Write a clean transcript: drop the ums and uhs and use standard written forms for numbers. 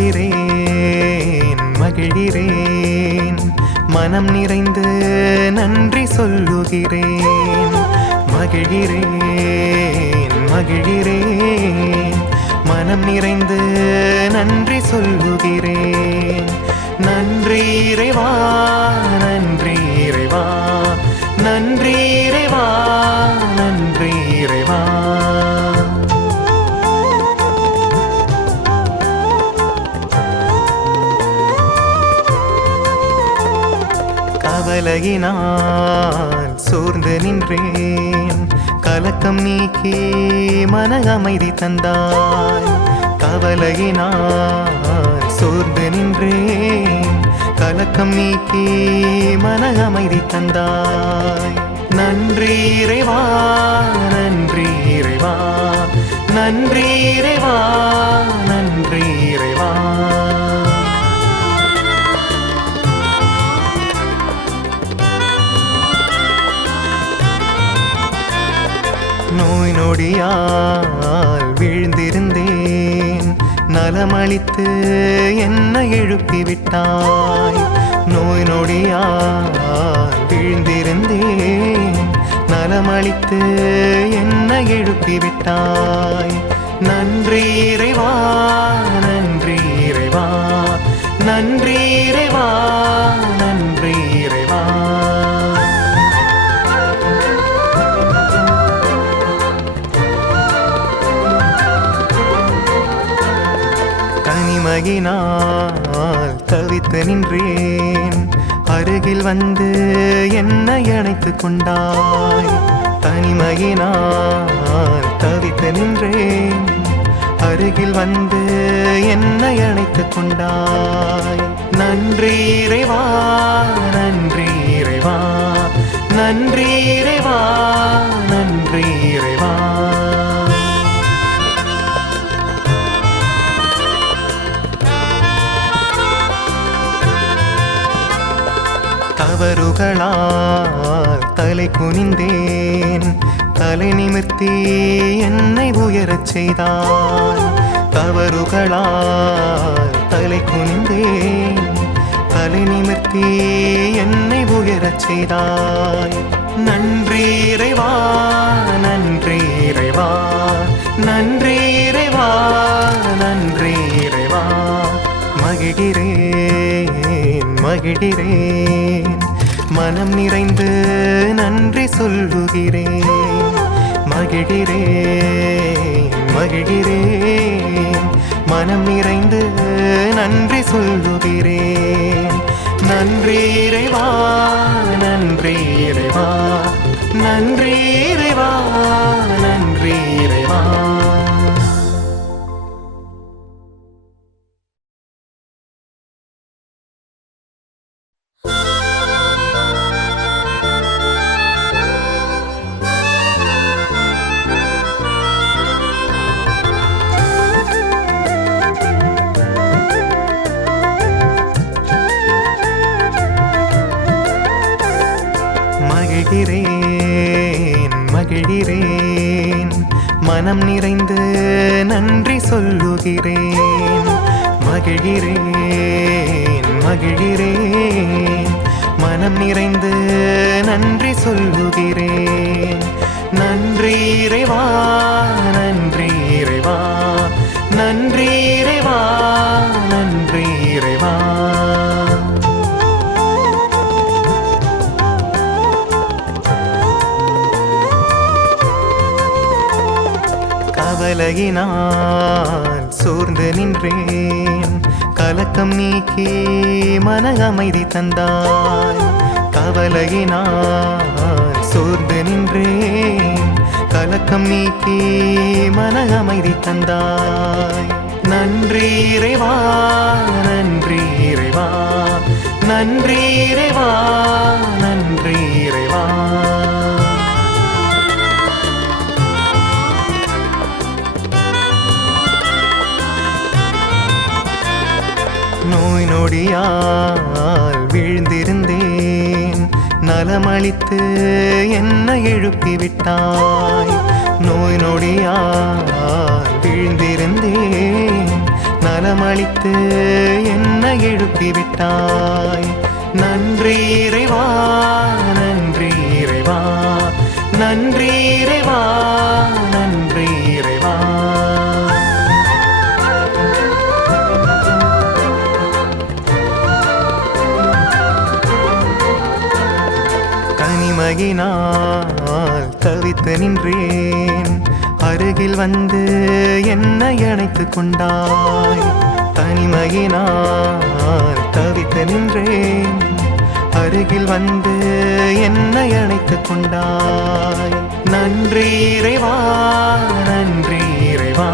மகிழ்கிறேன் மகிழ்கிறேன் மனம் நிறைந்து நன்றி சொல்லுகிறேன் மகிழ்கிறேன் மகிழ்கிறேன் மனம் நிறைந்து நன்றி சொல்லுகிறேன் நன்றி இறைவா நன்றி இறைவா நன்றி இறைவா நன்றி இறைவா கவலையினால் சோர்ந்து நின்றேன் கலக்கம் நீக்கி மன அமைதி தந்தாய் கவலையினால் சோர்ந்து நின்றேன் கலக்கம் நீக்கி மன அமைதி தந்தாய் நன்றி இறைவா நன்றி இறைவா நன்றி இறைவா நன்றி இறைவா நோய் நொடியால் வீழ்ந்திருந்தேன் நலமளித்து என்னை எழுப்பிவிட்டாய் நோய் நொடியால் வீழ்ந்திருந்தேன் நலமளித்து என்னை எழுப்பிவிட்டாய் நன்றி இறைவா நன்றி இறைவா நன்றி இறைவா நன்றி இறைவா தனிமையினால் தவித்து நின்றேன் அருகில் வந்து என்னை அணைத்துக் கொண்டாய் தனிமையினால் தவித்து நின்றேன் அருகில் வந்து என்னை அணைத்துக் கொண்டாய் நன்றி இறைவா நன்றி இறைவா நன்றி இறைவா நன்றி இறைவா தவறுகளால் தலை குனிந்தேன் தலை நிமிர்த்தி என்னை உயரச் செய்தாய் தவறுகளால் தலை குனிந்தேன் தலை நிமிர்த்தி என்னை உயரச் செய்தாய் நன்றி இறைவா நன்றி இறைவா நன்றி இறைவா நன்றி இறைவா மகிழ்கிறேன் மகிழ்கிறேன் மனம் நிறைந்து நன்றி சொல்லுகிறேன் மகிழ்கிறேன் மகிழ்கிறேன் மனம் நிறைந்து நன்றி சொல்லுகிறேன் நன்றி இறைவா நன்றி இறைவா நன்றி இறைவா நன்றி இறைவா மகிழ்கிறேன் மகிழ்கிறேன் மனம் நிறைந்து நன்றி சொல்லுகிறேன் மகிழ்கிறேன் மகிழ்கிறேன் மனம் நிறைந்து நன்றி சொல்லுகிறேன் நன்றி இறைவா நன்றி இறைவா நன்றி இறைவா நன்றி இறைவா கவலையினால் சோர்ந்து நின்றேன் கலக்கம் நீக்கி மன அமைதி தந்தாய் கவலையினால் சோர்ந்து நின்றேன் கலக்கம் நீக்கி மன அமைதி தந்தாய் நன்றி இறைவா நன்றி இறைவா நன்றி இறைவா நன்றி இறைவா நோய் நொடியால் வீழ்ந்திருந்தேன் நலமளித்து என்னை எழுப்பிவிட்டாய் நோய் நொடியால் வீழ்ந்திருந்தேன் நலம் நலமளித்து என்னை எழுப்பிவிட்டாய். நன்றி இறைவா, நன்றி இறைவா, நன்றி இறைவா, நன்றி இறைவா. தனிமையினால் தவித்து நின்றேன், அருகில் வந்து என்னை அணைத்துக் கொண்டாய். தனிமையினால் தவித்து நின்றேன், அருகில் வந்து என்னை அணைத்துக் கொண்டாய். நன்றி இறைவா, நன்றி இறைவா.